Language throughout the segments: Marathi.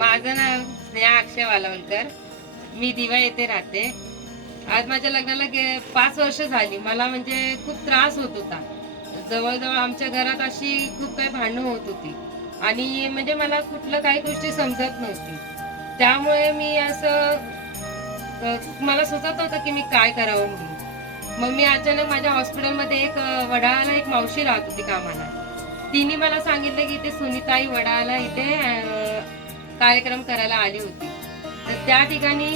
माझं नाव स्नेहा अक्षय वालावलकर. मी दिवा येथे राहते. आज माझ्या लग्नाला 5 वर्ष झाली. मला म्हणजे खूप त्रास होत होता. जवळजवळ आमच्या घरात अशी खूप काही भांडणं होत होती आणि म्हणजे मला कुठलं काही गोष्टी समजत नव्हती. त्यामुळे मी असं मला सुचत होतं की मी काय करावं म्हणून. मग मी अचानक माझ्या हॉस्पिटलमध्ये वडाळ्याला एक मावशी राहत होती कामाला. तिने मला सांगितलं की इथे सुनीताई वडाळ्याला इथे कार्यक्रम करायला आली होती. तर त्या ठिकाणी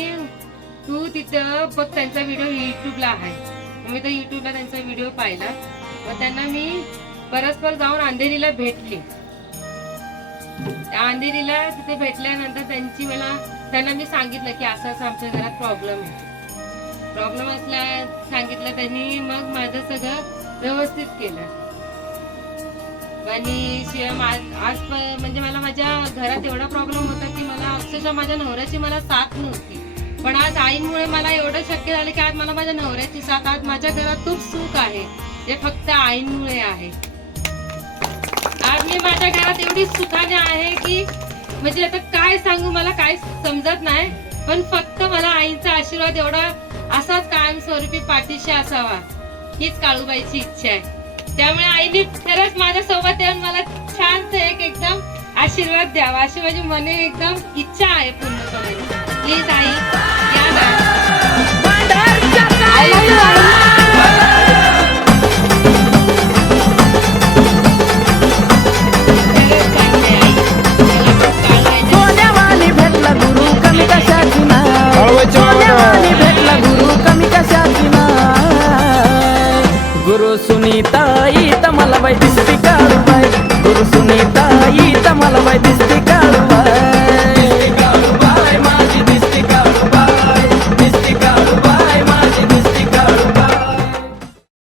तू तिथं बघ, त्यांचा व्हिडिओ युट्यूबला आहे. मी तर युट्यूबला त्यांचा व्हिडिओ पाहिला. मग त्यांना मी परस्पर जाऊन अंधेरीला भेटले. त्या अंधेरीला तिथे भेटल्यानंतर त्यांना मी सांगितलं की असं असं आमच्या घरात प्रॉब्लेम असला सांगितलं त्यांनी. मग माझं सगळं व्यवस्थित केलं आणि आज म्हणजे मला माझ्या घरात एवढा प्रॉब्लेम होता की मला अक्षरशः माझ्या नवऱ्याची मला साथ नव्हती. पण आज आईमुळे मला एवढं शक्य झालं की आज मला माझ्या नवऱ्याची साथ, आज माझ्या घरात खूप सुख आहे. ते फक्त आईमुळे आहे. आज मी माझ्या घरात एवढी सुखाने आहे की म्हणजे आता काय सांगू, मला काय समजत नाही. पण फक्त मला आईचा आशीर्वाद एवढा असाच कायमस्वरूपी पाठीशी असावा हीच काळूबाईची इच्छा आहे. त्यामुळे आईने खरंच माझ्या सोबत येऊन मला छान एकदम आशीर्वाद द्यावा अशी माझी मने एकदम इच्छा आहे पूर्णपणे. प्लीज आई या ना. गुरु सुनीताई तमला बाई दिसती काळूबाई. गुरु सुनीताई तमला बाई दिसती